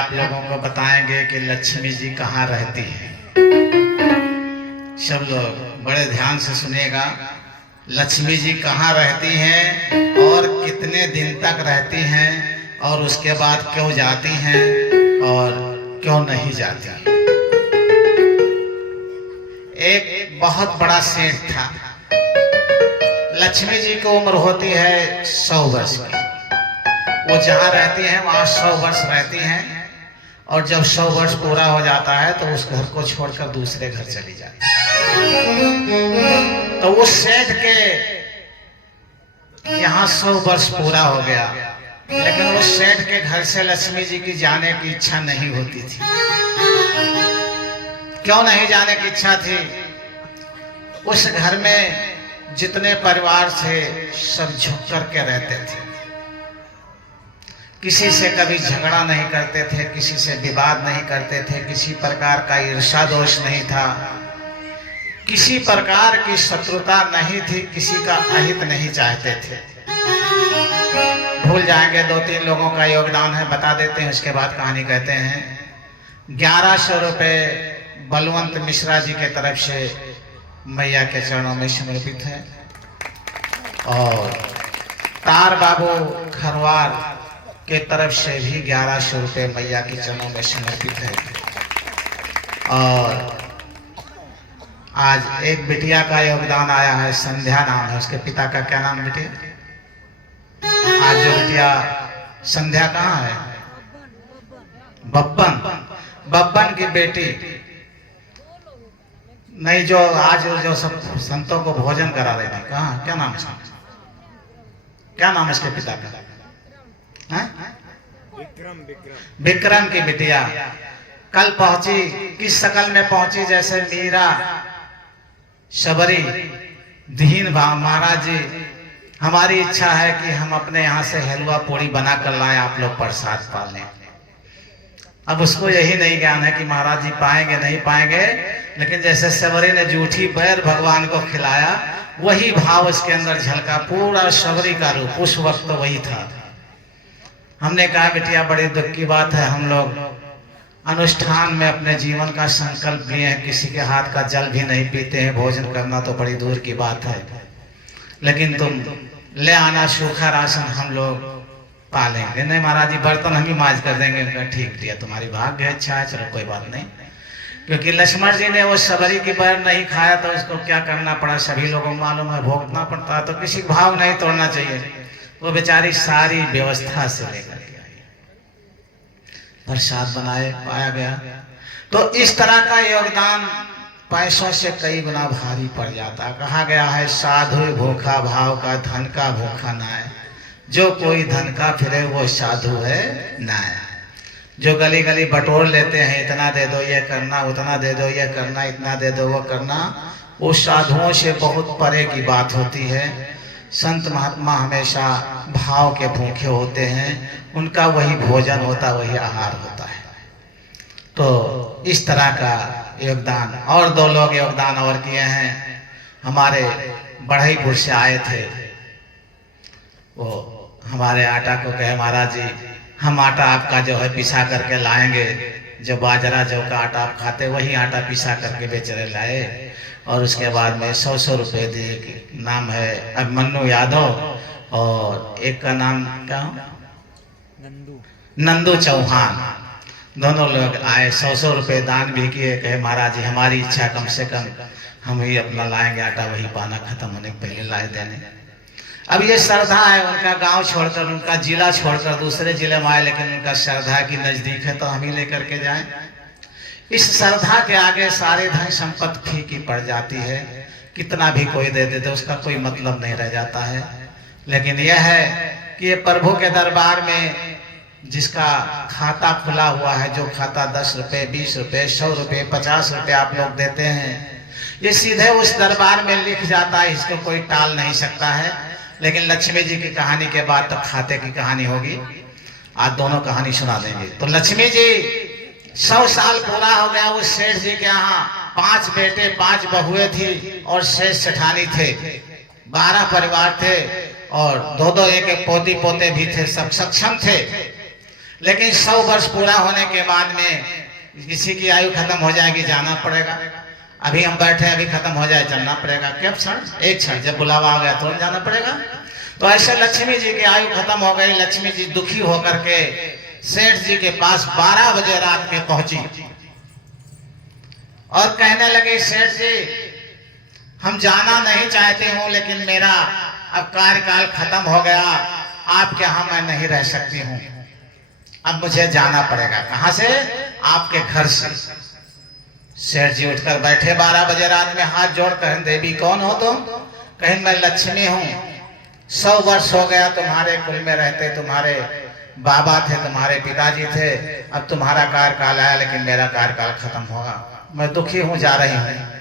आप लोगों को बताएंगे कि लक्ष्मी जी कहाँ रहती है। सब लोग बड़े ध्यान से सुनिएगा। लक्ष्मी जी कहाँ रहती हैं और कितने दिन तक रहती हैं और उसके बाद क्यों जाती हैं और क्यों नहीं जाती। एक बहुत बड़ा सेठ था। लक्ष्मी जी की उम्र होती है 100 वर्ष की। वो जहाँ रहती हैं वहाँ 100 वर्ष रहती हैं और जब 100 वर्ष पूरा हो जाता है तो उस घर को छोड़कर दूसरे घर चली जाती है। तो उस सेठ के यहाँ 100 वर्ष पूरा हो गया, लेकिन उस सेठ के घर से लक्ष्मी जी की जाने की इच्छा नहीं होती थी। क्यों नहीं जाने की इच्छा थी? उस घर में जितने परिवार थे सब झुक करके रहते थे। किसी से कभी झगड़ा नहीं करते थे, किसी से विवाद नहीं करते थे, किसी प्रकार का ईर्ष्या दोष नहीं था, किसी प्रकार की शत्रुता नहीं थी, किसी का अहित नहीं चाहते थे। भूल जाएंगे, 2-3 लोगों का योगदान है, बता देते हैं, उसके बाद कहानी कहते हैं। 1100 रुपये बलवंत मिश्रा जी के तरफ से मैया के चरणों में समर्पित है और तार बाबू खरवार के तरफ से भी 1100 रुपये मैया के चरणों में समर्पित है। और आज एक बिटिया का योगदान आया है, संध्या नाम है उसके पिता का। क्या नाम बिटिया? आज जो बिटिया संध्या कहाँ है? बब्बन की बेटी नहीं, जो आज जो सब संतों को भोजन करा रहे थे, कहाँ, क्या नाम है? क्या नाम है इसके पिता का? विक्रम की बिटिया कल पहुंची। किस शकल में पहुंची? जैसे मीरा शबरी दीन भाव। महाराज जी, हमारी इच्छा है कि हम अपने यहाँ से हलवा पूड़ी बना कर लाए, आप लोग प्रसाद पालें। अब उसको यही नहीं ज्ञान है कि महाराज जी पाएंगे नहीं पाएंगे, लेकिन जैसे शबरी ने जूठी बैर भगवान को खिलाया, वही भाव उसके अंदर झलका। पूरा शबरी का रूप उस वक्त तो वही था। हमने कहा बिटिया बड़ी दुख की बात है, हम लोग अनुष्ठान में अपने जीवन का संकल्प लिए हैं, किसी के हाथ का जल भी नहीं पीते हैं, भोजन करना तो बड़ी दूर की बात है, लेकिन तुम ले आना सूखा राशन, हम लोग पालेंगे। नहीं महाराज जी, बर्तन हम ही मांज कर देंगे। उनका ठीक दिया, तुम्हारी भाग्य अच्छा है, चलो कोई बात नहीं। क्योंकि लक्ष्मण जी ने वो शबरी की बैर नहीं खाया तो उसको क्या करना पड़ा, सभी लोगों को मालूम है, भोगना पड़ता है। तो किसी भाव नहीं तोड़ना चाहिए। वो बेचारी सारी व्यवस्था से लेकर के आई, प्रसाद बनाए, पाया गया। तो इस तरह का योगदान पैसों से कई गुना भारी पड़ जाता। कहा गया है, साधु भूखा भाव का धन का भूखा ना है, जो कोई धन का फिरे वो साधु है ना है। जो गली गली बटोर लेते हैं, इतना दे दो ये करना, उतना दे दो ये करना, इतना दे दो वो करना, वो साधुओं से बहुत परे की बात होती है। संत महात्मा हमेशा भाव के भूखे होते हैं, उनका वही भोजन होता, वही आहार होता है। तो इस तरह का योगदान। और 2 लोग योगदान और किए हैं। हमारे बढ़ईपुर से आए थे, वो हमारे आटा को कहे, महाराज जी हम आटा आपका जो है पिसा करके लाएंगे, जो बाजरा जो का आटा आप खाते वही आटा पिसा करके बेचने लाए। और उसके बाद में 100 रुपये दिए। नाम है अभिमन्यु यादव और एक का नाम क्या? नंदू चौहान। दोनों लोग आए, 100 रुपये दान भी किए। कहे महाराज जी हमारी इच्छा, कम से कम हम ही अपना लाएंगे आटा, वही पाना खत्म होने के पहले लाए देने। अब ये श्रद्धा है, उनका गांव छोड़कर, उनका जिला छोड़कर दूसरे जिले में आए, लेकिन उनका श्रद्धा की नजदीक है तो हम ही लेकर के जाएं। इस श्रद्धा के आगे सारे धन संपत्ति फीकी पड़ जाती है। कितना भी कोई दे देते उसका कोई मतलब नहीं रह जाता है। लेकिन यह है कि ये प्रभु के दरबार में जिसका खाता खुला हुआ है, जो खाता 10 रुपये 20 रुपये 100 रुपये 50 रुपये आप लोग देते हैं, ये सीधे उस दरबार में लिख जाता है, इसको कोई टाल नहीं सकता है। लेकिन लक्ष्मी जी की कहानी के बाद तो खाते की कहानी होगी। आज दोनों कहानी सुना देंगे। तो लक्ष्मी जी 100 साल पूरा हो गया उस सेठ जी के यहाँ। 5 बेटे 5 बहुएं थी और शेष सेठानी थे। 12 परिवार थे और 2-2 एक पोती पोते भी थे, सब सक्षम थे। लेकिन 100 वर्ष पूरा होने के बाद में किसी की आयु खत्म हो जाएगी, जाना पड़ेगा। अभी हम बैठे, अभी खत्म हो जाए, चलना पड़ेगा। क्या क्षण, एक क्षण, जब बुलावा आ गया तुरंत जाना पड़ेगा। तो ऐसे लक्ष्मी जी की आयु खत्म हो गई। लक्ष्मी जी दुखी होकर के सेठ जी के पास 12 बजे रात में पहुंची और कहने लगे, सेठ जी हम जाना नहीं चाहते हूं, लेकिन मेरा अब कार्यकाल खत्म हो गया, आपके यहां मैं नहीं रह सकती हूं, अब मुझे जाना पड़ेगा। कहां से? आपके घर से। सेठ जी उठकर बैठे 12 बजे रात में, हाथ जोड़ कहें, देवी कौन हो तुम? कहें मैं लक्ष्मी हूं, 100 वर्ष हो गया तुम्हारे कुल में रहते, तुम्हारे बाबा थे, तुम्हारे पिताजी थे, अब तुम्हारा कार्यकाल आया, लेकिन मेरा कार्यकाल खत्म होगा, मैं दुखी हूं, जा रही हूं।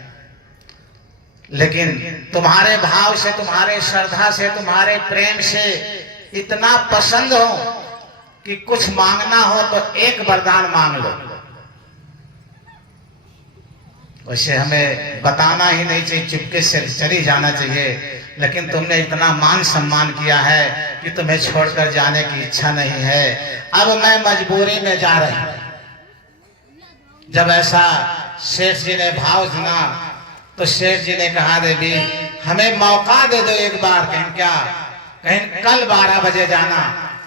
लेकिन तुम्हारे भाव से, तुम्हारे श्रद्धा से, तुम्हारे प्रेम से इतना पसंद हो कि कुछ मांगना हो तो एक वरदान मांग लो। वैसे हमें बताना ही नहीं चाहिए, चुपके से चली जाना चाहिए, लेकिन तुमने इतना मान सम्मान किया है कि तुम्हें छोड़कर जाने की इच्छा नहीं है। अब मैं मजबूरी में जा रही हूं। जब ऐसा सेठ जी ने भाव सुना तो सेठ जी ने कहा, देवी हमें मौका दे दो एक बार। कहें क्या? कहें कल 12 बजे जाना,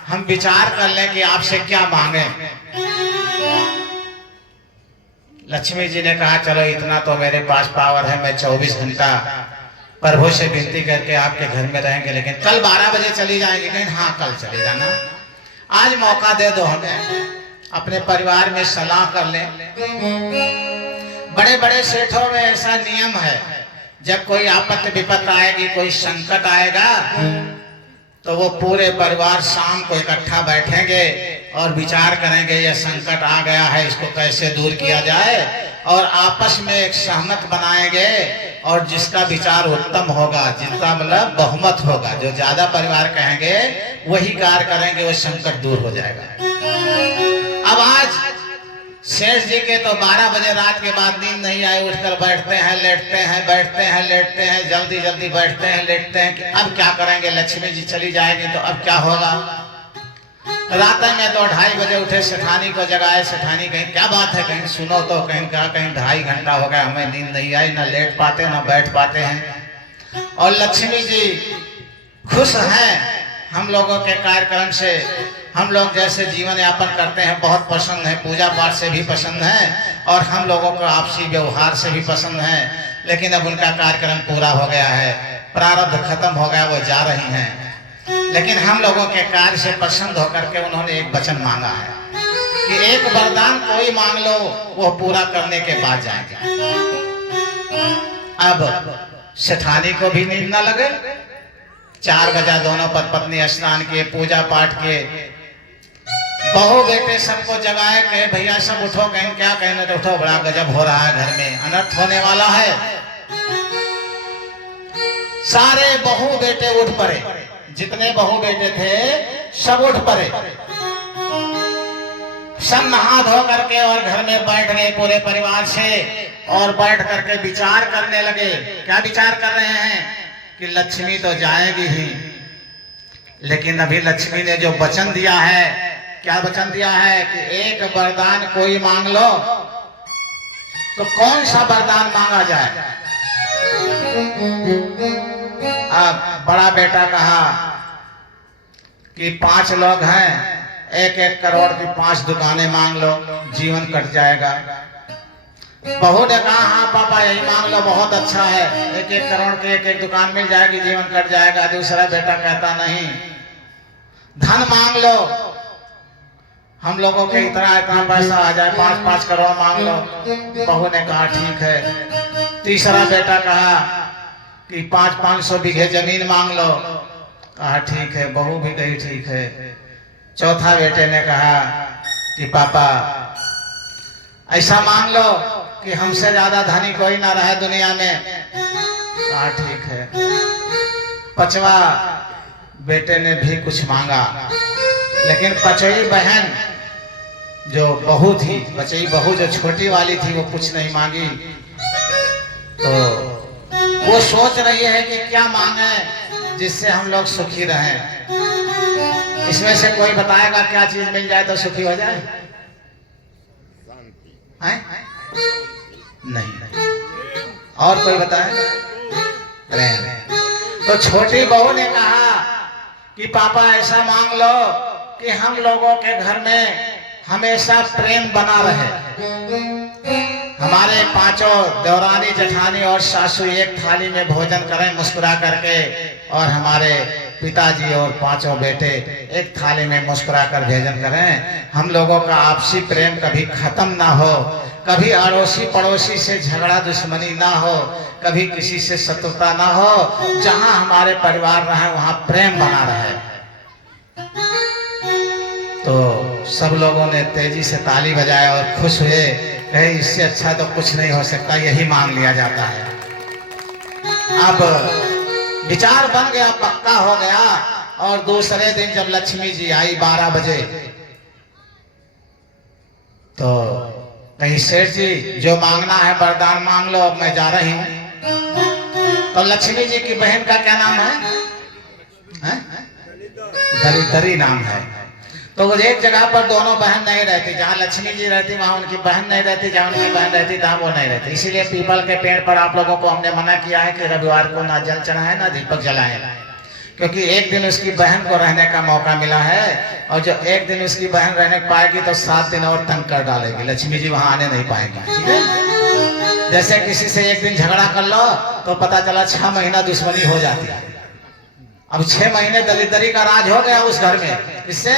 हम विचार कर लें कि आपसे क्या मांगे। लक्ष्मी जी ने कहा, चलो इतना तो मेरे पास पावर है, मैं 24 घंटा प्रभु से विनती करके आपके घर में रहेंगे, लेकिन कल 12 बजे चली जाएंगे। कहें हाँ कल चले जाना, आज मौका दे दो हमें, अपने परिवार में सलाह कर लें। बड़े बड़े सेठों में ऐसा नियम है, जब कोई आपत्ति विपत्ति आएगी, कोई संकट आएगा, तो वो पूरे परिवार शाम को इकट्ठा बैठेंगे और विचार करेंगे, यह संकट आ गया है, इसको कैसे दूर किया जाए, और आपस में एक सहमत बनाएंगे, और जिसका विचार उत्तम होगा, जिसका मतलब बहुमत होगा, जो ज्यादा परिवार कहेंगे वही कार्य करेंगे, वो संकट दूर हो जाएगा। अब आज सेठ जी के तो 12 बजे रात के बाद नींद नहीं आई, उठकर बैठते हैं, लेटते हैं, बैठते हैं, लेटते हैं, जल्दी जल्दी बैठते हैं, लेटते हैं कि अब क्या करेंगे, लक्ष्मी जी चली जाएगी तो अब क्या होगा। रात में तो 2:30 बजे उठे, सेठानी को जगाए। सेठानी कहीं क्या बात है, कहीं सुनो तो। कहीं क्या, कहीं 2.5 घंटा हो गया, हमें नींद नहीं आई, ना लेट पाते ना बैठ पाते हैं। और लक्ष्मी जी खुश हैं हम लोगों के कार्यक्रम से, हम लोग जैसे जीवन यापन करते हैं बहुत पसंद है, पूजा पाठ से भी पसंद है, और हम लोगों को आपसी व्यवहार से भी पसंद है। लेकिन अब उनका कार्यक्रम पूरा हो गया है, प्रारब्ध खत्म हो गया, वो जा रही हैं। लेकिन हम लोगों के कार्य से प्रसन्न होकर के उन्होंने एक वचन मांगा है कि एक वरदान कोई मांग लो, वो पूरा करने के बाद जाएंगे। अब सेठानी को भी नींद न लगे। 4 बजा, दोनों पत्नी स्नान किए, पूजा पाठ किए, बहू बेटे सबको जगाए, कहे भैया सब उठो। कहें क्या? कहने तो उठो, बड़ा गजब हो रहा है, घर में अनर्थ होने वाला है। सारे बहू बेटे उठ पड़े, जितने बहू बेटे थे सब उठ पड़े, सब नहा धो करके और घर में बैठ गए पूरे परिवार से, और बैठ करके विचार करने लगे। क्या विचार कर रहे हैं? कि लक्ष्मी तो जाएगी ही, लेकिन अभी लक्ष्मी ने जो वचन दिया है, क्या वचन दिया है कि एक वरदान कोई मांग लो, तो कौन सा वरदान मांगा जाए। अब बड़ा बेटा कहा कि 5 लोग हैं, 1-1 करोड़ की 5 दुकानें मांग लो, जीवन कट जाएगा। बहू ने कहा हाँ पापा यही मांग लो, बहुत अच्छा है, 1-1 करोड़ की 1-1 दुकान मिल जाएगी, जीवन कट जाएगा। दूसरा बेटा कहता नहीं, धन मांग लो, हम लोगों के इतना पैसा आ जाए, 5-5 करोड़ मांग लो। बहू ने कहा ठीक है। तीसरा बेटा कहा कि 500 बीघे जमीन मांग लो, कहा ठीक है, बहू भी कही ठीक है। चौथा बेटे ने कहा कि पापा ऐसा मांग लो कि हमसे ज्यादा धनी कोई ना रहे दुनिया में, कहा ठीक है। 5वां बेटे ने भी कुछ मांगा, लेकिन 5वीं बहन जो बहू थी, 5वीं बहू जो छोटी वाली थी, वो कुछ नहीं मांगी। तो वो सोच रही है कि क्या मांगे जिससे हम लोग सुखी रहें। इसमें से कोई बताएगा क्या चीज मिल जाए तो सुखी हो जाए? नहीं। और कोई बताए? प्रेम। तो छोटी बहू ने कहा कि पापा ऐसा मांग लो कि हम लोगों के घर में हमेशा प्रेम बना रहे, हमारे पांचों देवरानी जेठानी और सासू एक थाली में भोजन करें मुस्कुरा करके, और हमारे पिताजी और पांचों बेटे एक थाली में मुस्कुरा कर भोजन करें। हम लोगों का आपसी प्रेम कभी खत्म ना हो, कभी अड़ोसी पड़ोसी से झगड़ा दुश्मनी ना हो, कभी किसी से शत्रुता ना हो, जहां हमारे परिवार रहे वहां प्रेम बना रहे। तो सब लोगों ने तेजी से ताली बजाया और खुश हुए, कहे इससे अच्छा तो कुछ नहीं हो सकता, यही मांग लिया जाता है। अब विचार बन गया, पक्का हो गया। और दूसरे दिन जब लक्ष्मी जी आई 12 बजे, तो कहीं सेठ जी जो मांगना है वरदान मांग लो, अब मैं जा रही हूं। तो लक्ष्मी जी की बहन का क्या नाम है? दलितरी नाम है। तो वो एक जगह पर दोनों बहन नहीं रहती, जहाँ लक्ष्मी जी रहती वहां उनकी बहन नहीं रहती, जहाँ उनकी बहन रहती तहाँ वो नहीं रहती। इसीलिए पीपल के पेड़ पर आप लोगों को हमने मना किया है कि रविवार को ना जल चढ़ाए ना दीपक जलाए, क्योंकि एक दिन उसकी बहन को रहने का मौका मिला है, और जो एक दिन उसकी बहन रहने पाएगी तो 7 दिन और तंग कर डालेगी, लक्ष्मी जी वहां आने नहीं पाएगी। ठीक है? जैसे किसी से एक दिन झगड़ा कर लो तो पता चला 6 महीना दुश्मनी हो जाती है। अब 6 महीने दलितरी का राज हो गया उस घर में, इससे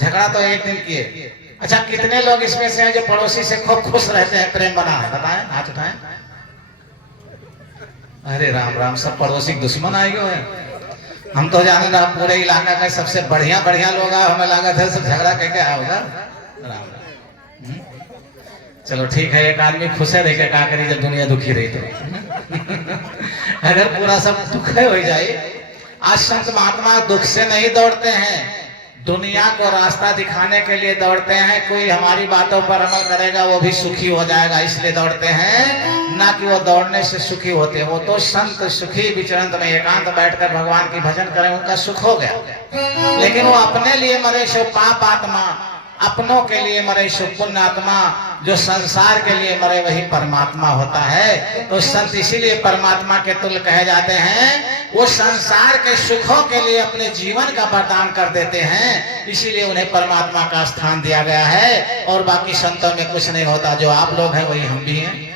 झगड़ा तो एक दिन किए। अच्छा, कितने लोग इसमें से हैं जो पड़ोसी से खूब खुश रहते हैं, प्रेम बना है? बताएं, हाथ उठाएं। अरे राम राम, सब पड़ोसी दुश्मन आए गए हैं। हम तो जाने ना पूरे इलाका का सबसे बढ़िया बढ़िया लोग हैं, हमें लगा था सब झगड़ा कह के आया होगा। राम राम। चलो ठीक है, एक आदमी खुश है, देखे क्या करी जब दुनिया दुखी रही तो। अगर पूरा सब दुख हो जाए। आज संत महात्मा दुख से नहीं दौड़ते हैं, दुनिया को रास्ता दिखाने के लिए दौड़ते हैं। कोई हमारी बातों पर अमल करेगा वो भी सुखी हो जाएगा, इसलिए दौड़ते हैं, ना कि वो दौड़ने से सुखी होते हैं। वो तो संत सुखी विचरंत में एकांत बैठकर भगवान की भजन करें, उनका सुख हो गया। लेकिन वो अपने लिए मरे सो पाप आत्मा, अपनों के लिए मरे सो पुण्य आत्मा, जो संसार के लिए मरे वही परमात्मा होता है। तो संत इसीलिए परमात्मा के तुल्य कहे जाते हैं। वो संसार के सुखों के लिए अपने जीवन का बलिदान कर देते हैं, इसीलिए उन्हें परमात्मा का स्थान दिया गया है। और बाकी संतों में कुछ नहीं होता, जो आप लोग हैं वही हम भी हैं,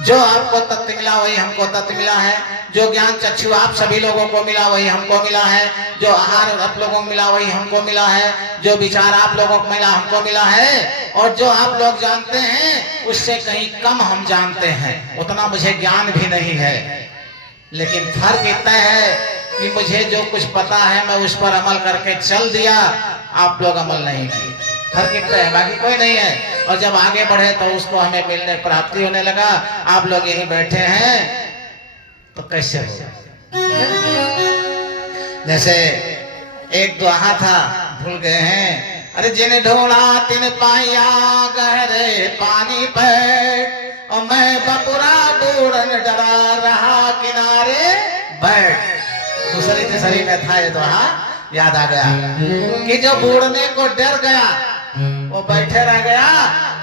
जो आपको तत्व मिला वही हमको तत्व मिला है, जो ज्ञान चक्षु आप सभी लोगों को मिला वही हमको मिला है, जो आहार आप लोगों को मिला वही हमको मिला है, जो विचार आप लोगों को मिला हमको मिला है, और जो आप लोग जानते हैं उससे कहीं कम हम जानते हैं, उतना मुझे ज्ञान भी नहीं है। लेकिन फर्क इतना है कि मुझे जो कुछ पता है मैं उस पर अमल करके चल दिया, आप लोग अमल नहीं किए। फर्क इतना है, बाकी कोई नहीं है। और जब आगे बढ़े तो उसको हमें मिलने प्राप्ति होने लगा। आप लोग यहीं बैठे हैं तो कैसे हो? जैसे एक दोहा था, भूल गए हैं। अरे जिन ढूंढा तिन पाया गहरे पानी पे, और मैं बपुरा बूढ़न डरा रहा किनारे बैठ। दूसरी तीसरी में था ये दोहा, याद आ गया कि जो बूढ़ने को डर गया वो बैठे रह गया,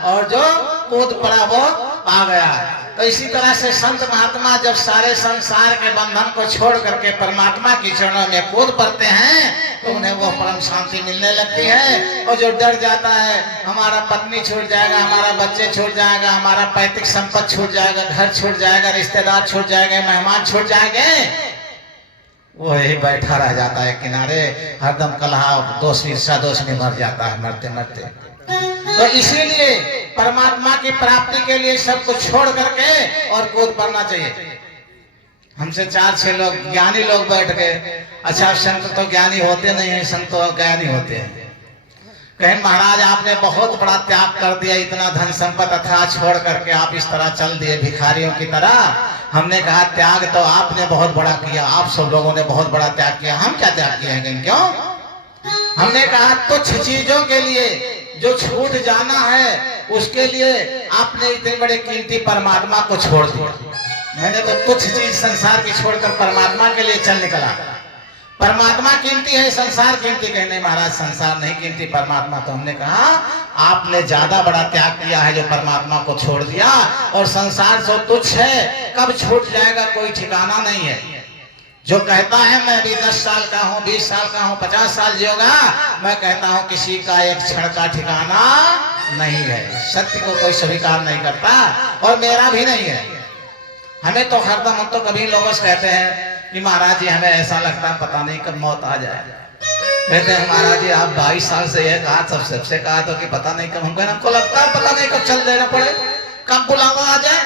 और जो कूद पड़ा वो आ गया। तो इसी तरह से संत महात्मा जब सारे संसार के बंधन को छोड़ करके परमात्मा की चरणों में कूद पड़ते हैं तो उन्हें वो परम शांति मिलने लगती है। और जो डर जाता है हमारा पत्नी छूट जाएगा, हमारा बच्चे छूट जाएगा, हमारा पैतृक संपत्ति छूट जाएगा, घर छूट जाएगा, रिश्तेदार छूट जाएंगे, मेहमान छूट जाएंगे, वो यही बैठा रह जाता है किनारे, हरदम कलहा दोष ईर्षा दोष में मर जाता है मरते मरते। तो इसीलिए परमात्मा की प्राप्ति के लिए सब कुछ छोड़ करके और कूद पड़ना चाहिए। हमसे 4-6 लोग ज्ञानी लोग बैठ गए। अच्छा, संत तो ज्ञानी होते नहीं है, संत तो ज्ञानी होते हैं। कहें महाराज आपने बहुत बड़ा त्याग कर दिया, इतना धन संपत्ति अथाह छोड़ करके आप इस तरह चल दिए भिखारियों की तरह। हमने कहा त्याग तो आपने बहुत बड़ा किया, आप सब लोगों ने बहुत बड़ा त्याग किया, हम क्या त्याग किए हैं? क्यों? हमने कहा तुच्छ चीजों के लिए जो छूट जाना है उसके लिए आपने इतने बड़े कीमती परमात्मा को छोड़ दिया। मैंने तो तुच्छ चीज संसार की छोड़कर परमात्मा के लिए चल निकला। परमात्मा कीमती है, संसार कीमती। कहने महाराज संसार नहीं कीमती, परमात्मा। तो हमने कहा आपने ज्यादा बड़ा त्याग किया है जो परमात्मा को छोड़ दिया, और संसार जो तुच्छ है कब छूट जाएगा कोई ठिकाना नहीं है। जो कहता है मैं भी 10 साल का हूँ, 20 साल का हूँ, 50 साल जियोगा, मैं कहता हूँ किसी का एक क्षण का ठिकाना नहीं है। सत्य को कोई स्वीकार नहीं करता, और मेरा भी नहीं है। हमें तो हरदम, हम तो कभी लोगों से कहते हैं कि महाराज जी हमें ऐसा लगता है पता नहीं कब मौत आ जाए। कहते हैं महाराज जी आप 22 साल से ये कहा, सबसे कहा तो कि पता नहीं कब। हमको लगता है पता नहीं कब चल देना पड़े, कब बुलावा आ जाए।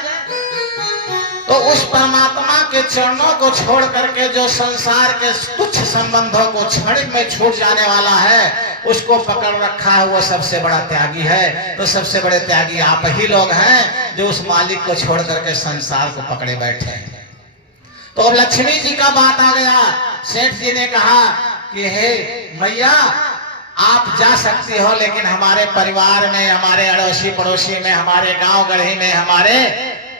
तो उस परमात्मा के चरणों को छोड़ करके जो संसार के तुच्छ संबंधों को क्षण में छूट जाने वाला है, उसको पकड़ रखा है, वो सबसे बड़ा त्यागी है। तो सबसे बड़े त्यागी आप ही लोग हैं जो उस मालिक को छोड़ करके संसार को पकड़े बैठे हैं। तो अब लक्ष्मी जी का बात आ गया। सेठ जी ने कहा कि हे मैया आप जा सकती हो, लेकिन हमारे परिवार में, हमारे अड़ोसी पड़ोसी में, हमारे गांव गढ़ी में, हमारे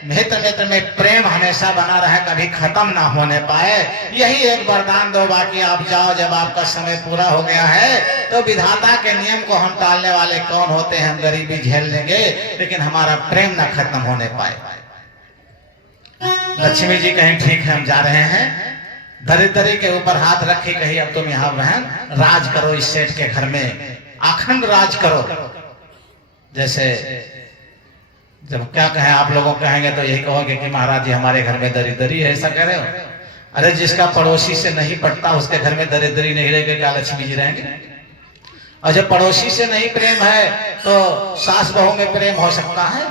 मित्र में प्रेम हमेशा बना रहे, कभी खत्म ना होने पाए। यही एक वरदान दो, बाकी आप जाओ। जब आपका समय पूरा हो गया है तो विधाता के नियम को हम टालने वाले कौन होते हैं, हम गरीबी झेल लेंगे, लेकिन हमारा प्रेम ना खत्म होने पाए। लक्ष्मी जी कहीं ठीक है हम जा रहे हैं। दरिद्री के ऊपर हाथ रखी, कही अब तुम यहाँ बहन राज करो, इस सेठ के घर में अखंड राज करो। जैसे जब क्या कहें, आप लोगों कहेंगे तो यही कहोगे कि महाराज जी हमारे घर में दरिद्री है, ऐसा कह रहे हो। अरे जिसका पड़ोसी से नहीं पटता उसके घर में दरिद्री नहीं रहेगी, क्या लक्ष्मी जी रहेंगे? और जब पड़ोसी से नहीं प्रेम है तो सास बहू में प्रेम हो सकता है?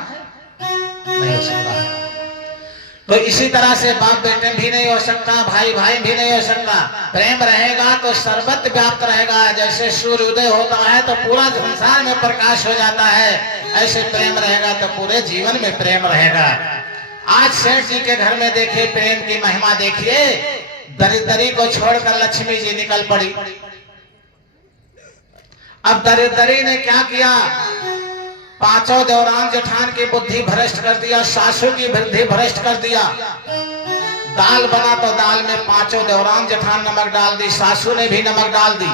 नहीं हो सकता है। तो इसी तरह से बाप बेटे भी नहीं हो सकता, भाई भाई भी नहीं हो सकता। प्रेम रहेगा तो सर्वत्र व्याप्त रहेगा। जैसे सूर्य उदय होता है तो पूरा संसार में प्रकाश हो जाता है, ऐसे प्रेम रहेगा तो पूरे जीवन में प्रेम रहेगा। आज सेठ जी के घर में देखिए प्रेम की महिमा देखिए। दरिद्री को छोड़कर लक्ष्मी जी निकल पड़ी। अब दरिद्री ने क्या किया, पांचों देवरान जेठान की बुद्धि भ्रष्ट कर दिया, सासू की बुद्धि भ्रष्ट कर दिया। दाल बना तो दाल में पांचों देवरान जेठान नमक डाल दी, सासू ने भी नमक डाल दी।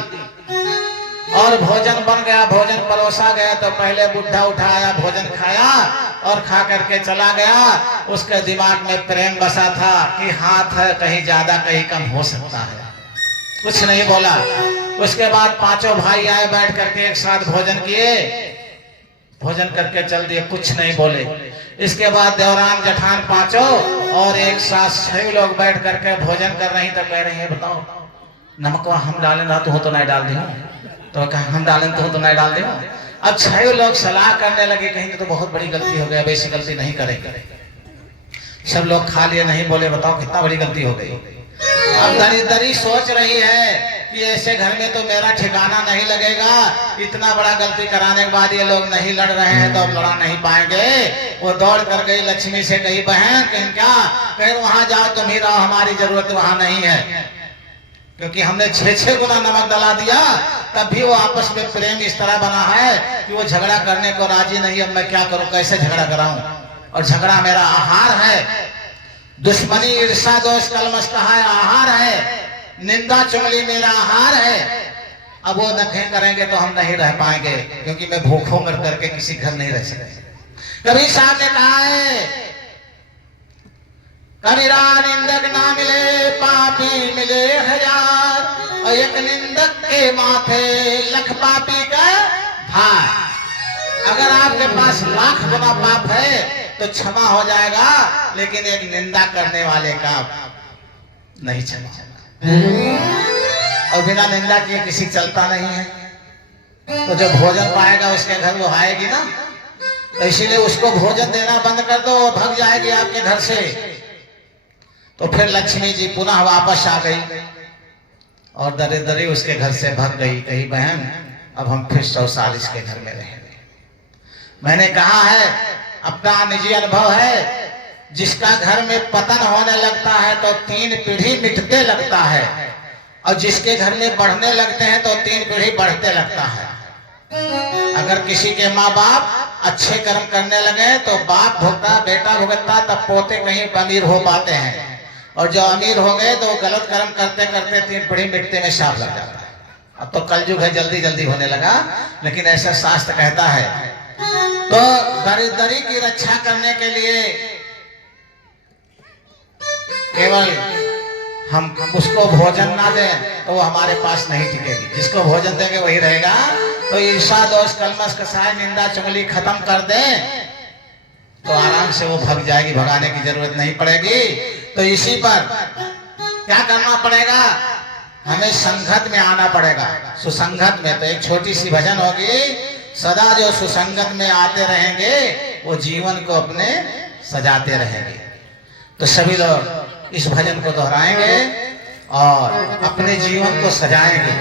और भोजन बन गया, भोजन परोसा गया तो पहले बुढ़ा उठाया, भोजन खाया और खा करके चला गया। उसके दिमाग में प्रेम बसा था कि हाथ है, कहीं ज्यादा कहीं कम हो सकता है, कुछ नहीं बोला। उसके बाद पांचों भाई आए, बैठ करके एक साथ भोजन किए, भोजन करके चल दिए, कुछ नहीं बोले। इसके बाद देवरान जेठान पांचों और एक साथ 6 लोग बैठ करके भोजन कर रही तो कह रही है बताओ नमक हम डालें ना तो नहीं डाल दी, तो कहा हम डालें तो नहीं डाल दी। अब 6 लोग सलाह करने लगे, कहीं तो बहुत बड़ी गलती हो गई, अब ऐसी गलती नहीं करेंगे। सब लोग खा लिए, नहीं बोले, बताओ कितना बड़ी गलती हो गई। अब दरिद्री सोच रही है कि ऐसे घर में तो मेरा ठिकाना नहीं लगेगा। इतना बड़ा गलती कराने के बाद ये लोग नहीं लड़ रहे हैं तो अब लड़ा नहीं पाएंगे। वो दौड़ कर गई लक्ष्मी से, कही बहन कहीं क्या, कहीं वहां जाओ तुम ही रहो, हमारी जरूरत वहां नहीं है, क्योंकि हमने 6 गुना नमक डला दिया। तब भी वो आपस में प्रेम इस तरह बना है कि वो झगड़ा करने को राजी नहीं। अब मैं क्या करूं, कैसे झगड़ा कराऊं, और झगड़ा मेरा आहार है। दुश्मनी ईर्षा दोष कलमश का आहार है, निंदा चुगली मेरा आहार है। अब वो नखें करेंगे तो हम नहीं रह पाएंगे, क्योंकि मैं भूखों मर करके किसी घर नहीं रह सकता। कभी साहब ने कहा है, कबीरा निंदक ना मिले पापी मिले 1000, और एक निंदक के माथे लख पापी का भार। अगर आपके पास लाख गुना पाप है तो क्षमा हो जाएगा, लेकिन एक निंदा करने वाले का नहीं क्षमा। और बिना निंदा किए किसी चलता नहीं है। तो जब भोजन पाएगा उसके घर वो आएगी ना, तो इसीलिए उसको भोजन देना बंद कर दो, वो भाग जाएगी आपके घर से। तो फिर लक्ष्मी जी पुनः वापस आ गई और दरिद्री उसके घर से भाग गई। कही बहन अब हम फिर 100 साल इसके घर में रहेंगे। मैंने कहा है, अपना निजी अनुभव है, जिसका घर में पतन होने लगता है तो 3 पीढ़ी मिटते लगता है, और जिसके घर में बढ़ने लगते हैं तो 3 पीढ़ी बढ़ते लगता है। अगर किसी के माँ बाप अच्छे कर्म करने लगे तो बाप भुगता, बेटा भुगतता, तब पोते कहीं अमीर हो पाते हैं। और जो अमीर हो गए तो गलत कर्म करते करते 3 पीढ़ी मिट्टी में शाप लग जाता है। अब तो कलयुग है, जल्दी जल्दी होने लगा, लेकिन ऐसा शास्त्र कहता है। तो दरिद्री की रक्षा करने के लिए केवल हम उसको भोजन ना दें तो वो हमारे पास नहीं टिकेगी। जिसको भोजन देंगे वही रहेगा। तो ईर्षा, दोष, कलमश, कसाय, निंदा, चुगली खत्म कर दें तो आराम से वो भग जाएगी, भगाने की जरूरत नहीं पड़ेगी। तो इसी पर क्या करना पड़ेगा, हमें संगत में आना पड़ेगा, सुसंगत में। तो एक छोटी सी भजन होगी, सदा जो सुसंगत में आते रहेंगे वो जीवन को अपने सजाते रहेंगे। तो सभी लोग इस भजन को दोहराएंगे और अपने जीवन को सजाएंगे।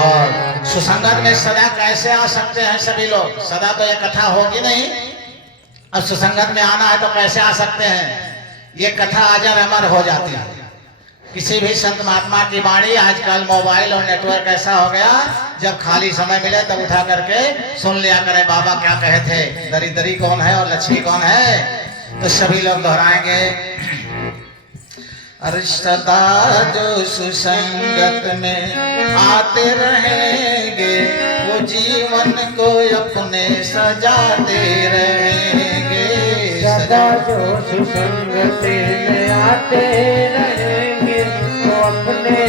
और सुसंगत में सदा कैसे आ सकते हैं सभी लोग, सदा तो ये कथा होगी नहीं। अब सुसंगत में आना है तो कैसे आ सकते हैं, ये कथा अजर अमर हो जाती है। किसी भी संत महात्मा की वाणी, आजकल मोबाइल और नेटवर्क ऐसा हो गया, जब खाली समय मिले तब उठा करके सुन लिया करें बाबा क्या कहे थे, दरिद्री कौन है और लक्ष्मी कौन है। तो सभी लोग दोहराएंगे, अरे सदा जो सुसंगत में आते रहेंगे वो जीवन को अपने सजाते रहेंगे। सदा जो सुसंगत में आते रहेंगे वो अपने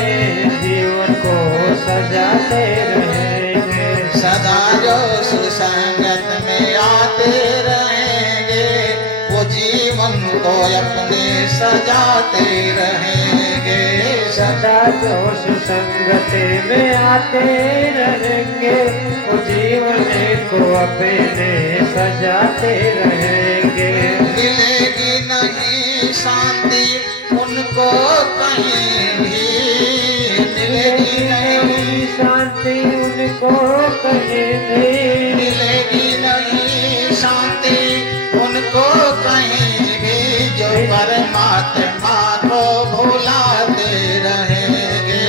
जीवन को सजाते रहेंगे। सदा जो सुसंगत में आते रहेंगे वो जीवन को अपने सजाते रहेंगे। सदा जो सुसंगत में आते रहेंगे वो जीवन को अपने सजाते रहेंगे। मिलेगी नहीं शांति उनको कहीं भी, मिलेगी नहीं शांति उनको कहीं भी, मिलेगी नहीं शांति उनको कहीं भी, जो परमात्मा को भुलाते रहेंगे।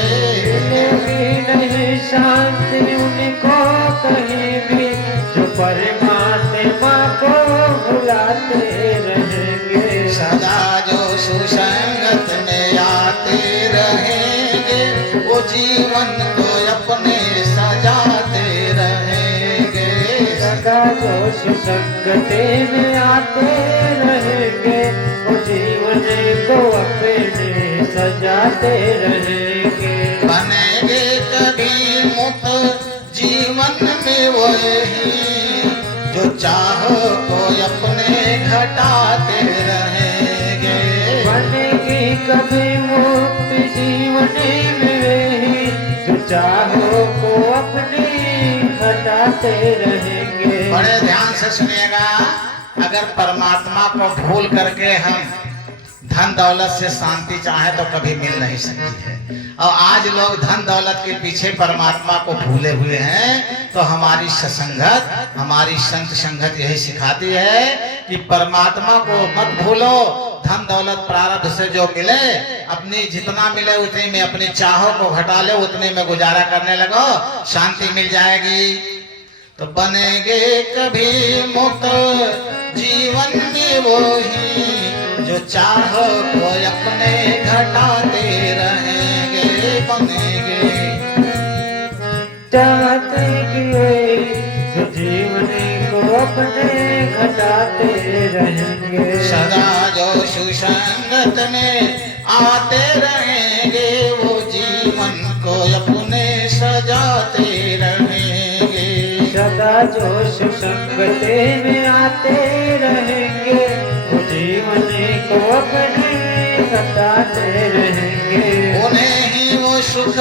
मिलेगी नहीं शांति उनको कहीं भी, जो परमात्मा को भुलाते रहेंगे। सदा जो सुसंगत में आते रहेंगे वो जीवन को अपने सजाते रहेंगे। सदा जो सुसंगत में आते रहेंगे वो जीवन को अपने सजाते रहेंगे। बनेंगे कभी मुक्त जीवन में वही, जो चाहो को अपने घटाते रहेंगे। बनेगी कभी मुक्त जीवन में वही, जो चाहो को अपने घटाते रहेंगे। बड़े ध्यान से सुनिएगा, अगर परमात्मा को भूल करके हम धन दौलत से शांति चाहे तो कभी मिल नहीं सकती है। और आज लोग धन दौलत के पीछे परमात्मा को भूले हुए हैं। तो हमारी सत्संगत, हमारी संत संगत यही सिखाती है कि परमात्मा को मत भूलो। धन दौलत प्रारब्ध से जो मिले, अपनी जितना मिले उतने में अपनी चाहों को घटा ले, उतने में गुजारा करने लगो, शांति मिल जाएगी। तो बनेंगे कभी मुक्त जीवन में वही, जो चाहो को अपने घटाते रहेंगे। बनेंगे चाहते कि जो जीवन को अपने घटाते रहेंगे। सदा जो सुसंगत में आते रहेंगे वो जीवन को अपने सजाते रहेंगे। सदा जो सुसंगत में आते रहेंगे वो जीवन को अपने घटाते रहेंगे। उन्हें ही वो सुख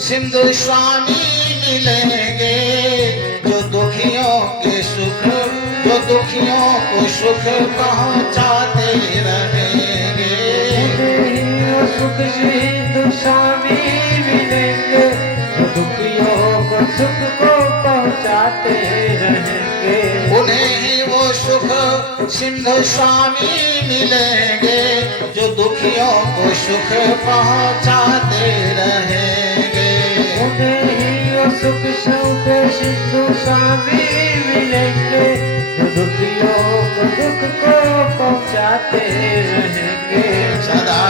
सिंधु स्वामी मिलेंगे, जो दुखियों के सुख, जो दुखियों को सुख पहुंचाते रहेंगे। उन्हें ही वो सुख सिंधु स्वामी मिलेंगे, जो दुखियों को सुख को पहुंचाते रहेंगे। उन्हें ही वो सुख सिंधु स्वामी मिलेंगे, जो दुखियों को सुख पहुंचाते रहेंगे। उन्हें ही वो सुख सिंधु स्वामी मिलेंगे, जो दुखियों को दुख को पहुंचाते रहेंगे। सदा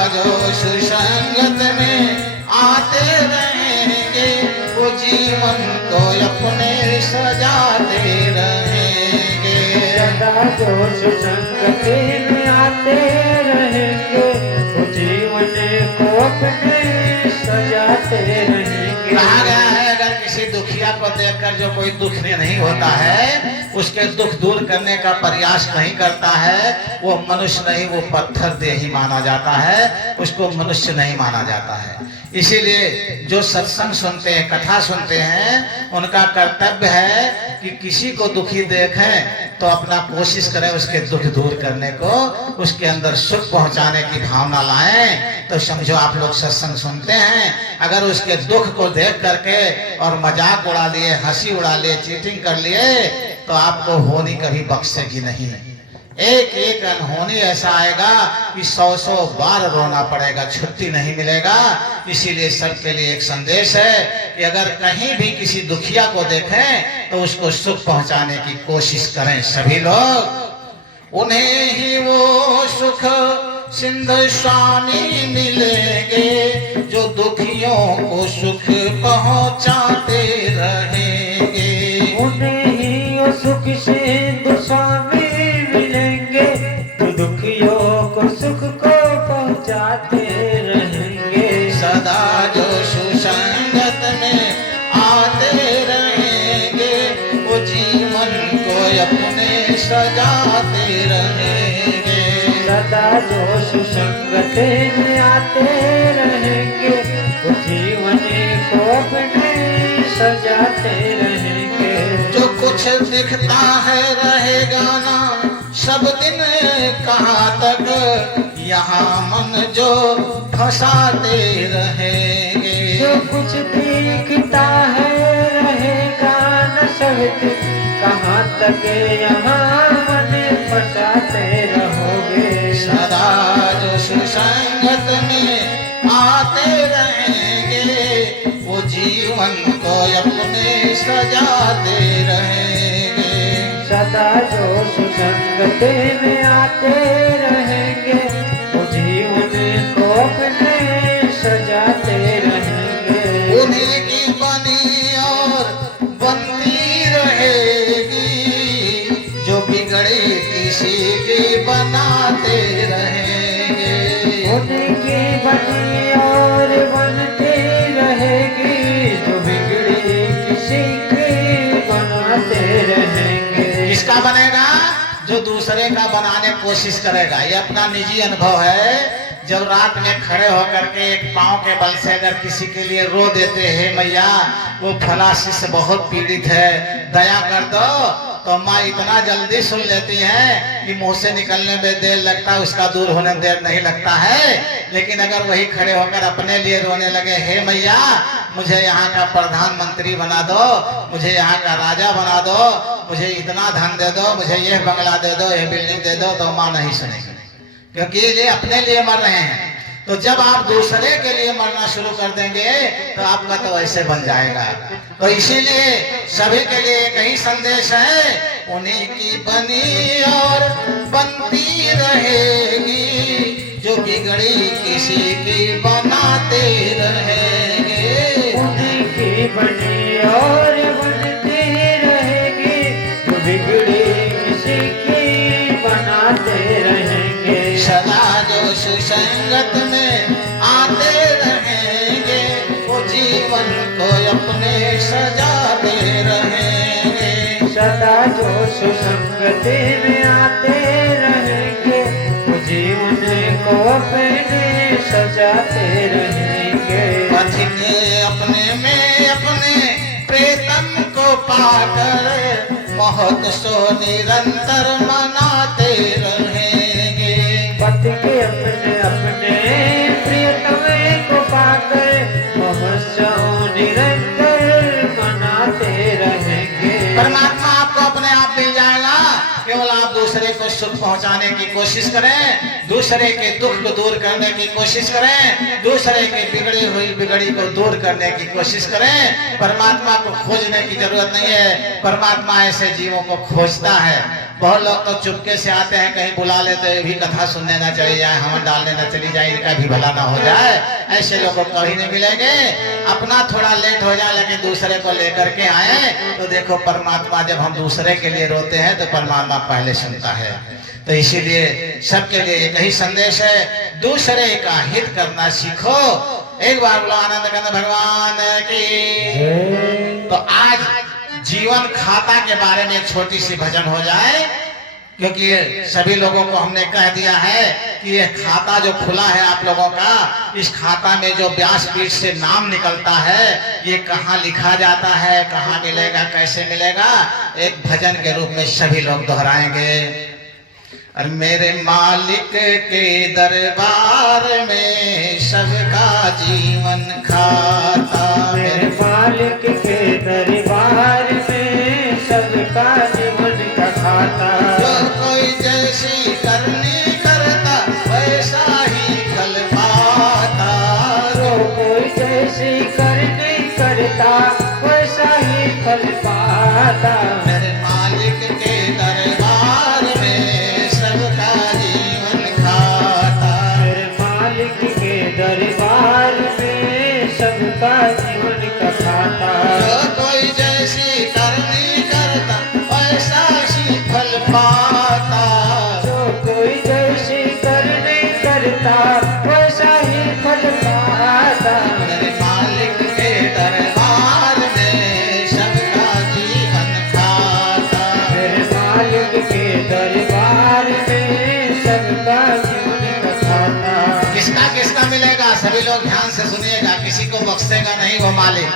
में आते रहेंगे, वो जीवन को अपने सजाते रहेंगे। सदा जो सुसंगति में आते रहेंगे, वो जीवन को अपने सजाते रहेंगे। कहा गया है अगर किसी दुखिया को देखकर जो कोई दुख नहीं होता है, उसके दुख दूर करने का प्रयास नहीं करता है, वो मनुष्य नहीं, वो पत्थर देही माना जाता है, उसको मनुष्य नहीं माना जाता है। इसीलिए जो सत्संग सुनते हैं, कथा सुनते हैं, उनका कर्तव्य है कि किसी को दुखी देखें तो अपना कोशिश करें उसके दुख दूर करने को, उसके अंदर सुख पहुंचाने की भावना लाएं। तो समझो आप लोग सत्संग सुनते हैं, अगर उसके दुख को देख करके और मजाक उड़ा लिए, हंसी उड़ा लिए, चीटिंग कर लिए, तो आपको होनी कभी बख्शेगी नहीं। एक एक अनहोनी ऐसा आएगा कि 100 बार रोना पड़ेगा, छुट्टी नहीं मिलेगा। इसीलिए सबके लिए एक संदेश है कि अगर कहीं भी किसी दुखिया को देखें तो उसको सुख पहुंचाने की कोशिश करें सभी लोग। उन्हें ही वो सुख सिंधु स्वामी मिलेंगे, जो दुखियों को सुख पहुंचाते रहेंगे। उन्हें ही वो सुख सिंधु स्वामी मिलेंगे, जो दुखियों को सुख को पहुंचाते रहेंगे। सदा जो सुसंगत में आते रहेंगे, वो जीवन को अपने सजाते रहेंगे। सदा जो सुसंगति में आते रहेंगे, वो जीवन को अपने सजाते रहेंगे। जो कुछ दिखता है रहेगा ना सब दिन, कहाँ तक यहाँ मन जो फंसाते रहेंगे। जो कुछ दिखता है रहेगा न सब दिन, कहाँ तक यहाँ मन फंसाते रहोगे। सदा जो सुसंगत में आते रहेंगे, वो जीवन को अपने सजाते रहेंगे। सदा जो सुसंगति में आते रहेंगे, वो जीवन को अपने सजाते रहेंगे। उन्हीं की बनी और बनती रहेगी, जो बिगड़े किसी की बनाते रहेंगे। उनकी बनी और बनती रहेगी, जो बिगड़ी किसी की बनाते रहेंगे। किसका बनेगा? जो दूसरे का बनाने की कोशिश करेगा। ये अपना निजी अनुभव है। जब रात में खड़े होकर के एक पांव के बल से अगर किसी के लिए रो देते हैं, मैया वो फला शिष्य बहुत पीड़ित है, दया कर दो, तो माँ इतना जल्दी सुन लेती हैं कि मुंह से निकलने में देर लगता है, उसका दूर होने में देर नहीं लगता है। लेकिन अगर वही खड़े होकर अपने लिए रोने लगे, हे मैया मुझे यहाँ का प्रधानमंत्री बना दो, मुझे यहाँ का राजा बना दो, मुझे इतना धन दे दो, मुझे यह बंगला दे दो, यह बिल्डिंग दे दो, तो माँ नहीं सुनेगी, क्योंकि ये अपने लिए मर रहे हैं। तो जब आप दूसरे के लिए मरना शुरू कर देंगे तो आपका तो ऐसे बन जाएगा। तो इसीलिए सभी के लिए एक ही संदेश है, उन्हीं की बनी और बनती रहेगी, जो बिगड़ी किसी की बनाते रहेंगे। उन्हीं की बनी और बनती रहेगी, जो बिगड़ी किसी की बनाते रहेंगे। सदा जो सुसंगत में आते रहेंगे, वो जीवन को अपने सजाते रहेंगे। सदा जो सुसंगति में आते रहेंगे, वो जीवन को अपने सजाते रहेंगे। पथिक अपने में अपने प्रीतम को पाकर बहुत सो निरंतर मनाते रहेंगे। पति के अपने अपने प्रियतम को पाकर बहुत निरंतर मनाते रहेंगे। परमात्मा आपको अपने आप मिल जाएगा, केवल आप दूसरे को सुख पहुंचाने की कोशिश करें, दूसरे के दुख को दूर करने की कोशिश करें, दूसरे के बिगड़ी हुई बिगड़ी को दूर करने की कोशिश करें। परमात्मा को खोजने की जरूरत नहीं है, परमात्मा ऐसे जीवों को खोजता है बहुत लोग तो चुपके से आते हैं, कहीं बुला लेते हैं भी कथा सुनने ना चली जाए, हम डालने ना चली जाए, इनका भी भला ना हो जाए। ऐसे लोग को कभी नहीं मिलेंगे। अपना थोड़ा लेट हो जाए लेकिन दूसरे को लेकर के आए तो देखो परमात्मा जब हम दूसरे के लिए रोते हैं तो परमात्मा पहले सुनता है। तो इसीलिए सबके लिए एक ही संदेश है, दूसरे का हित करना सीखो। एक बार बोलो आनंद कंद भगवान की। तो आज जीवन खाता के बारे में एक छोटी सी भजन हो जाए, क्योंकि सभी लोगों को हमने कह दिया है कि ये खाता जो खुला है आप लोगों का, इस खाता में जो व्यासपीठ से नाम निकलता है ये कहाँ लिखा जाता है, कहाँ मिलेगा, कैसे मिलेगा, एक भजन के रूप में सभी लोग दोहराएंगे। और मेरे मालिक के दरबार में सबका जीवन खाता, मेरे मालिक के दरबार में सबका जीवन का खाता। जो कोई जैसी करनी करता वैसा ही फल पाता, जो कोई जैसी करनी करता वैसा ही फल पाता। मेरे मालिक के दरबार में सबका जीवन खाता, मेरे मालिक के दरबार में सबका जीवन का खाता। जो कोई जैसी करनी करता वैसा ही फल पाता, जो कोई जैसी करनी करता वैसा ही फल पाता। मेरे मालिक के दरबार में सबका जीवन खाता, मेरे मालिक के दरबार में सबका जीवन का खाता। किसका किसका मिलेगा सभी लोग ध्यान से सुनिएगा, किसी को बख्शेगा नहीं वो मालिक।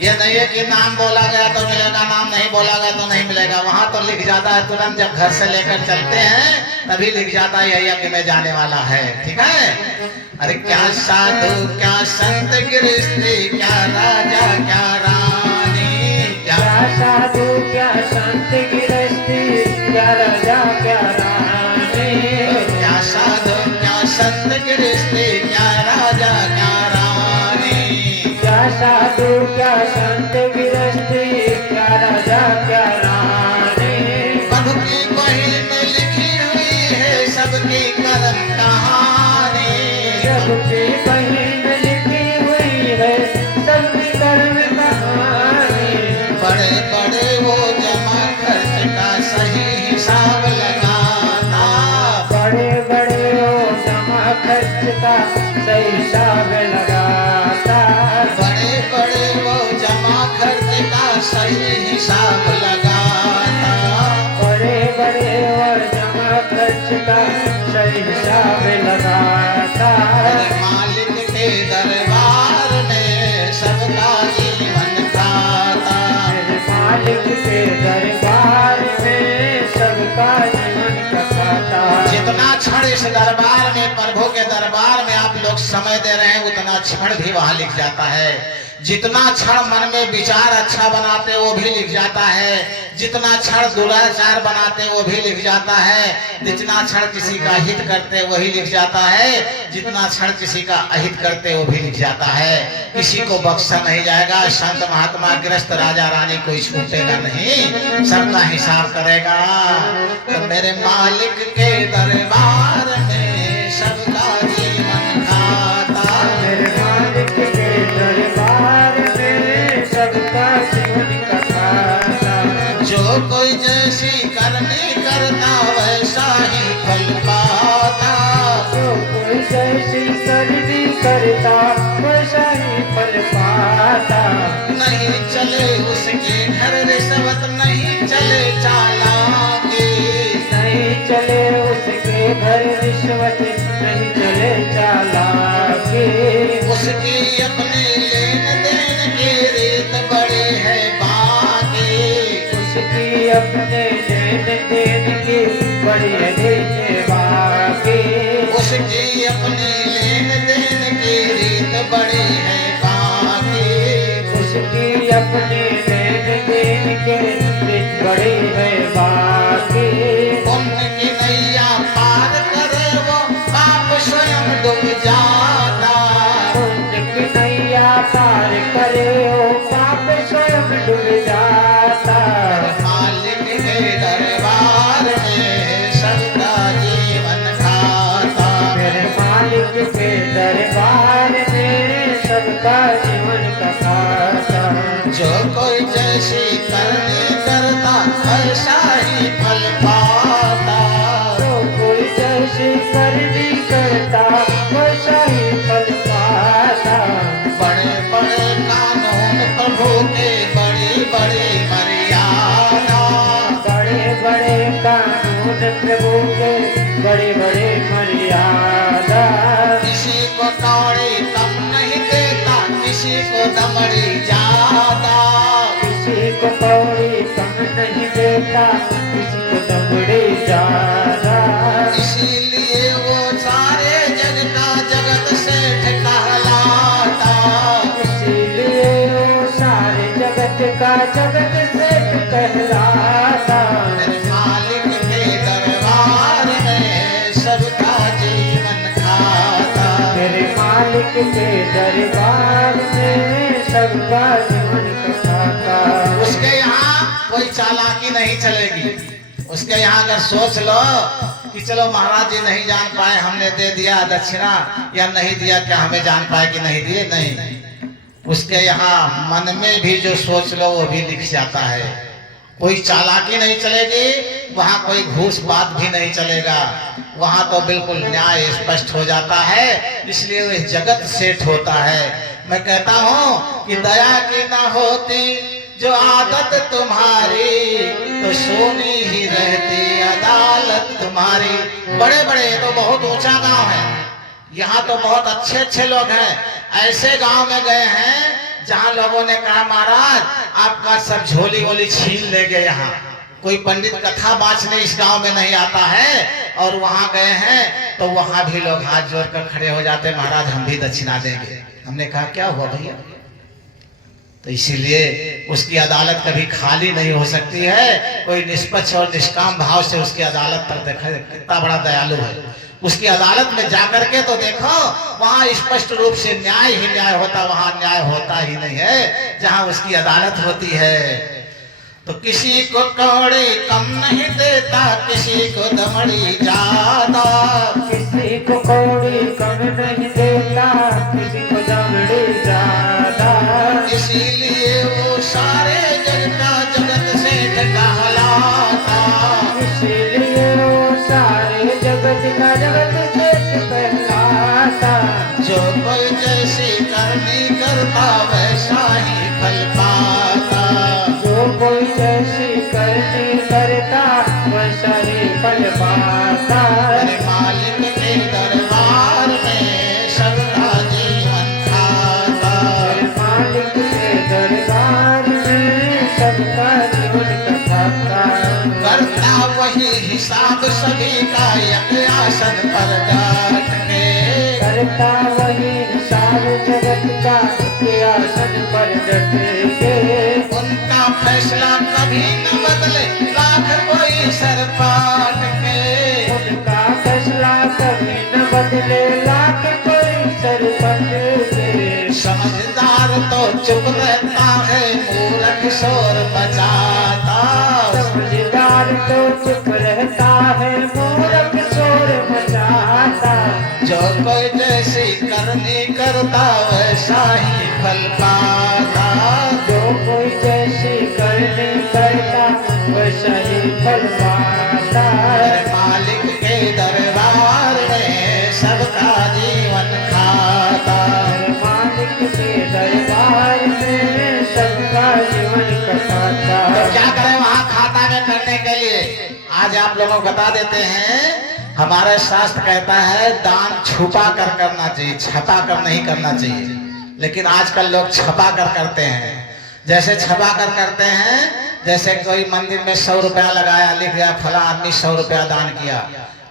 ये नहीं है कि नाम बोला गया तो मिलेगा, नाम नहीं बोला गया तो नहीं मिलेगा। वहां तो लिख जाता है तुरंत, जब घर से लेकर चलते हैं तभी लिख जाता है यही कि मैं जाने वाला है। ठीक है। अरे क्या साधु क्या संत गृहस्थी, क्या राजा क्या रानी, क्या साधु क्या संत गृहस्थी, क्या राजा क्या रानी। क्या साधु क्या संत गृहस्थी, क्या राजा क्या रानी, क्या साधु क्या संत गृहस्थी, क्या राजा क्या रानी। प्रभु की बही में लिखी हुई है सबकी कर्म कहानी, सबकी बहिन लिखी हुई है सबकी कर्म कहानी। बड़े बड़े वो जमा खर्च का सही हिसाब लगाता, बड़े बड़े वो जमा खर्च का सही हिसाब लगाता। बड़े बड़े वो जमा खर्च का सही हिसाब लगाता, बड़े बड़े और जमा खर्च का सही हिसाब लगाता। मेरे मालिक के दरबार में सबका जीवन खाता, मेरे मालिक के दरबार में सबका जीवन का खाता। जितना क्षण इस दरबार में प्रभु के दरबार में आप लोग समय दे रहे हैं उतना क्षण भी वहां लिख जाता है। जितना क्षण मन में विचार अच्छा बनाते वो भी लिख जाता है, जितना क्षण दुराचार बनाते वो भी लिख जाता है, जितना क्षण किसी का हित करते वही लिख जाता है, जितना क्षण किसी का अहित करते वो भी लिख जाता है। किसी को बख्शा नहीं जाएगा। संत महात्मा गृहस्थ राजा रानी कोई छूटेगा नहीं, सबका हिसाब करेगा। तो मेरे मालिक के दरबार में सबका जीवन खाता, मेरे मालिक के दरबार में सबका जीवन का खाता। जो कोई जैसी करनी करता वैसा ही फल पाता, जो कोई जैसी करनी करता वैसा ही फल पाता। नहीं चले उसके घर रिश्वत, नहीं चले चालाकी, नहीं चले उसके घर रिश्वत, नहीं चले चालाकी। उसकी अपने लेन देन की रीत बड़ी है बाकी, उसकी अपने लेन देन की बड़ी रीत बाकी। उसकी अपनी लेन देन की रीत बड़ी है बाकी, उसकी अपने लेन देन के रीत बड़ी है बाकी। उनकी नैया पार करे वो पाप स्वयं डूब जाता, उनकी नैया पार करे वो पाप स्वयं डूब जाता। मालिक के दरबार मालिक के दरबार में सबका जीवन का खाता। जो कोई जैसी करनी करता ऐसा ही फल पाता। जो कोई जैसी करनी करता वैसा ही फल पाता। बड़े बड़े कानून प्रभु के बड़ी बड़ी मर्यादा। बड़े बड़े कानून प्रभु के बड़े बड़े मर्यादा। किसी को कौड़ी कम नहीं देता, किसी को दमड़ी ज्यादा। किसी को कौड़ी कम नहीं देता, किसी को दमड़ी ज्यादा। इसीलिए वो सारे जग का जगत सेठ कहलाता। इसीलिए वो सारे जगत का जगत सेठ कहलाता। मेरे मालिक के दरबार में सबका जीवन खाता। मेरे मालिक के दरबार में सबका जीवन खाता। उसके यहाँ कोई चालाकी नहीं चलेगी। उसके यहाँ अगर सोच लो कि चलो महाराज जी नहीं जान पाए, हमने दे दिया दक्षिणा या नहीं दिया, क्या हमें जान पाए कि नहीं दिए? नहीं, उसके यहाँ मन में भी जो सोच लो वो भी लिख जाता है। कोई चालाकी नहीं चलेगी, वहाँ कोई घूस बात भी नहीं चलेगा। वहाँ तो बिल्कुल न्याय स्पष्ट हो जाता है, इसलिए वो जगत सेठ होता है। मैं कहता हूँ कि दया की ना होती जो आदत तुम्हारी, तो सोनी ही रहती अदालत तुम्हारी। बड़े बड़े तो बहुत ऊंचा गांव है, यहाँ तो बहुत अच्छे अच्छे लोग हैं। ऐसे गांव में गए हैं जहाँ लोगों ने कहा महाराज आपका सब झोली वोली छीन लेंगे। यहाँ कोई पंडित कथा बाँचने इस गांव में नहीं आता है, और वहां गए हैं तो वहां भी लोग हाथ जोड़कर खड़े हो जाते, महाराज हम भी दक्षिणा देंगे। हमने कहा क्या हुआ भैया? तो इसीलिए उसकी अदालत कभी खाली नहीं हो सकती है। कोई निष्पक्ष और निष्काम भाव से उसकी अदालत पर देखा कितना बड़ा दयालु है। उसकी अदालत में जाकर के तो देखो, वहां स्पष्ट रूप से न्याय ही न्याय होता, वहां न्याय होता ही नहीं है जहां उसकी अदालत होती है। तो किसी को कौड़ी कम नहीं देता, किसी को दमड़ी ज्यादा। किसी को कौड़ी कम नहीं देता, किसी को दमड़ी ज्यादा। इसीलिए वो सारे जग का जगत सेठ कहलाता। इसीलिए वो सारे जगत का जगत सेठ कहलाता। जो कोई जैसी करनी करता वैसा ही फल पाता। जो कोई जैसी करनी करता वैसा ही फल पाता। मेरे मालिक के दरबार में सबका जीवन खाता। मेरे मालिक के दरबार में सबका जीवन का खाता। करता वही हिसाब सभी का एक आसन पर बैठ के। करता वही हिसाब जगत का के आसन पर डट के। उनका फैसला कभी न बदले लाख कोई सर पाट के। उनका फैसला कभी न बदले लाख कोई सर पट के। समझदार तो चुप रहता है, मूर्ख शोर मचाता। समझदार तो चुप रहता है, मूर्ख शोर मचाता। जो कोई जैसी करनी करता वैसा ही फल पाता। जो कोई जैसी करनी करता वैसा ही फल पाता। मेरे मालिक के दरबार में सबका जीवन खाता। मेरे मालिक के दरबार में सबका जीवन का खाता। तो क्या करें वहाँ खाता में करने के लिए? आज आप लोगों को बता देते हैं, हमारा शास्त्र कहता है दान छुपा कर करना चाहिए, छपा कर नहीं करना चाहिए। लेकिन आजकल लोग छपा कर करते हैं। जैसे छपा कर करते हैं, जैसे कोई मंदिर में 100 रुपया लगाया, लिख गया फला आदमी 100 रुपया दान किया।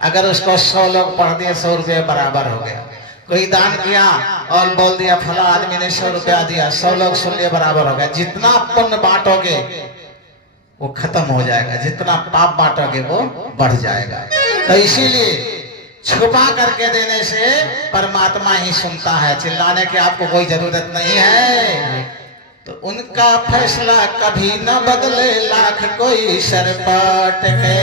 अगर उसको 100 लोग पढ़ दिए 100 रुपये बराबर हो गया। कोई दान किया और बोल दिया फला आदमी ने 100 रुपया दिया, 100 लोग सुन लिए बराबर हो गया। जितना पुण्य बांटोगे वो खत्म हो जाएगा, जितना पाप बांटोगे वो बढ़ जाएगा। तो इसीलिए छुपा करके देने से परमात्मा ही सुनता है, चिल्लाने की आपको कोई जरूरत नहीं है। तो उनका फैसला कभी न बदले लाख कोई सर पट के।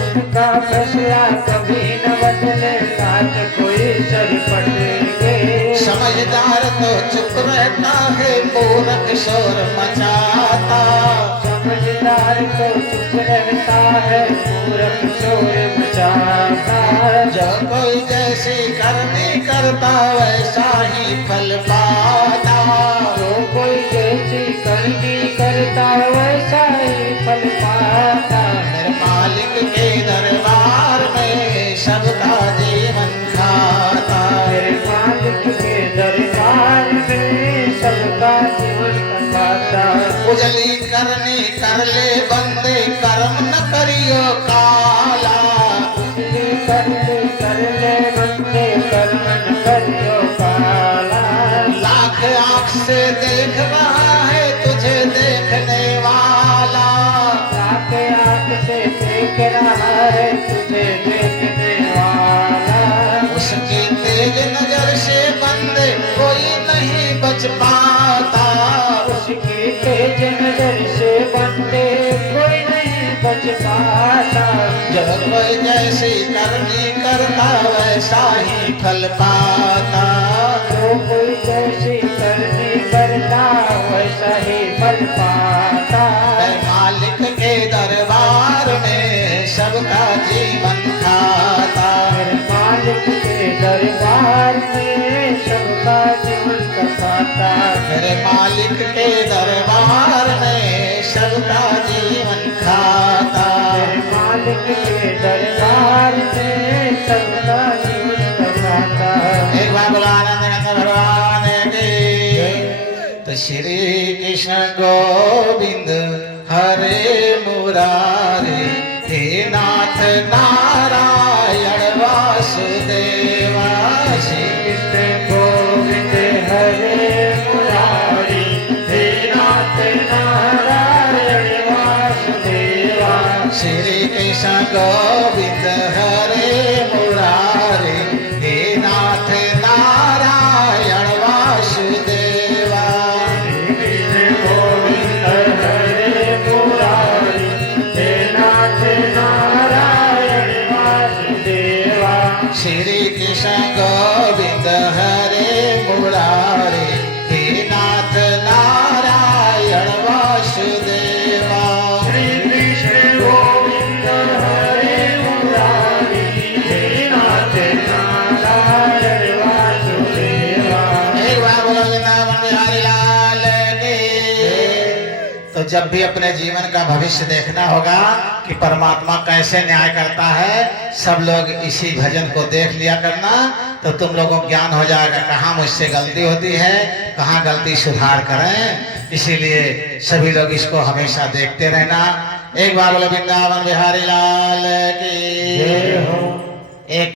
उनका फैसला कभी न बदले लाख कोई सर पट समझदार तो चुप रहता है, मूर्ख शोर मचाता। समझदार तो चुप रहता है, मूर्ख शोर मचाता। जो कोई जैसी करनी करता वैसा ही फल पाता। जो कोई जैसी करनी करता वैसा ही फल पाता। मेरे मालिक के दरबार में सबका जीवन खाता। मेरे मालिक के दरबार में सबका जीवन खाता। उजली करनी कर ले बंदे, कर्म न करियो काला। उजली कर ले बंदे, कर्म न करियो काला। लाख आँख से देख रहा है तुझे देखने वाला। लाख आँख से देख रहा है तुझे देखने वाला। उसकी तेज नजर से बंदे कोई नहीं बच पाता। उसकी तेज नजर से बंदे कोई नहीं बच पाता। जब कोई जैसी करनी करता वैसा ही फल पाता। जो कोई जैसी करनी करता वैसा ही फल पाता। मैं मालिक के दरबार में सबका जीवन खाता। मेरे मालिक के दरबार में सबका जीवन खाता। मेरे मालिक के दरबार में सबका जीवन खाता। मेरे मालिक के दरबार में सबका जीवन खाता। एक बार बोला आनंद भगवान की। तो श्री कृष्ण गोविंद हरे मुरारे, हे नाथ नारायण वासुदेवा। श्री कृष्ण गोविंद हरे मुरारी, हे नाथ नारायण वासुदेवा। श्री कृष्ण गोविंद हरे मुरारे, हे नाथ नारायण वासुदेवा। श्री कृष्ण गोविंद हरे मुरारी, हे नाथ नारायण वासुदेवा। श्री कृष्ण गोविंद हरे मुरारे, हे नाथ नारायण वासुदेवा। श्री कृष्ण गोविंद हरे मुरारी, हे नाथ नारायण वासुदेवा। एक बार बोलो वृंदावन बिहारी लाल की। तो जब भी अपने जीवन का भविष्य देखना होगा कि परमात्मा कैसे न्याय करता है, सब लोग इसी भजन को देख लिया करना, तो तुम लोगों को ज्ञान हो जाएगा कहाँ मुझसे गलती होती है, कहाँ गलती सुधार करें। इसीलिए सभी लोग इसको हमेशा देखते रहना। एक बार बोलो वृंदावन बिहारी लाल